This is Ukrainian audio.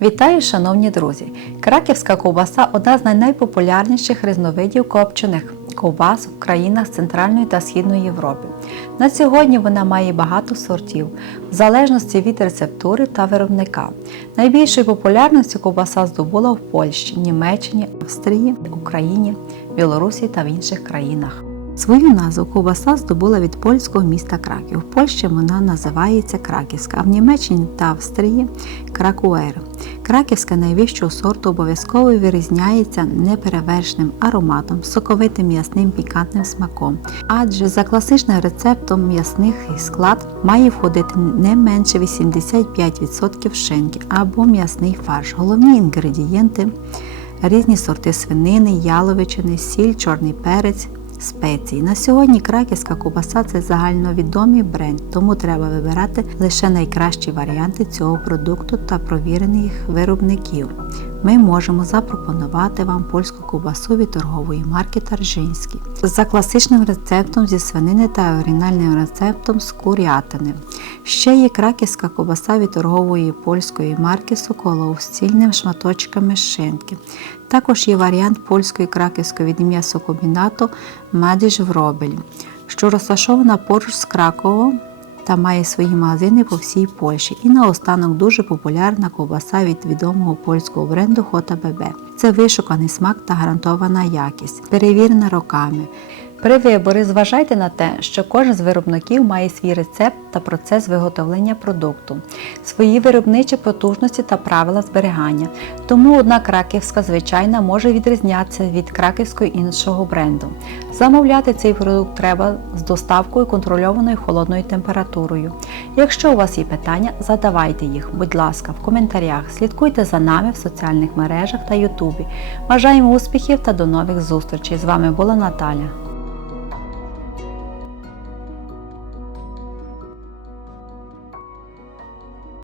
Вітаю, шановні друзі! Краківська ковбаса одна з найпопулярніших різновидів копчених ковбас в країнах Центральної та Східної Європи. На сьогодні вона має багато сортів, в залежності від рецептури та виробника. Найбільшою популярністю ковбаса здобула в Польщі, Німеччині, Австрії, Україні, Білорусі та в інших країнах. Свою назву ковбаса здобула від польського міста Краків. В Польщі вона називається Краківська, а в Німеччині та Австрії Кракуер. Краківська найвищого сорту обов'язково вирізняється неперевершеним ароматом, соковитим м'ясним пікантним смаком. Адже за класичним рецептом м'ясних склад має входити не менше 85% шинки або м'ясний фарш. Головні інгредієнти різні сорти свинини, яловичини, сіль, чорний перець, спеції. На сьогодні краківська ковбаса це загальновідомий бренд, тому треба вибирати лише найкращі варіанти цього продукту та провірених виробників. Ми можемо запропонувати вам польську ковбасу від торгової марки Таржинський за класичним рецептом зі свинини та оригінальним рецептом з курятини. Ще є краківська ковбаса від торгової польської марки Соколов з цільними шматочками шинки. Також є варіант польської краківської від м'ясокомбінату Мадіж в Робелі, що розташована поруч з Краковом та має свої магазини по всій Польщі. І наостанок дуже популярна ковбаса від відомого польського бренду Хота ББ. Це вишуканий смак та гарантована якість, перевірена роками. При виборі зважайте на те, що кожен з виробників має свій рецепт та процес виготовлення продукту, свої виробничі потужності та правила зберігання. Тому одна краківська звичайна може відрізнятися від краківської іншого бренду. Замовляти цей продукт треба з доставкою контрольованою холодною температурою. Якщо у вас є питання, задавайте їх, будь ласка, в коментарях. Слідкуйте за нами в соціальних мережах та Ютубі. Бажаємо успіхів та до нових зустрічей! З вами була Наталя.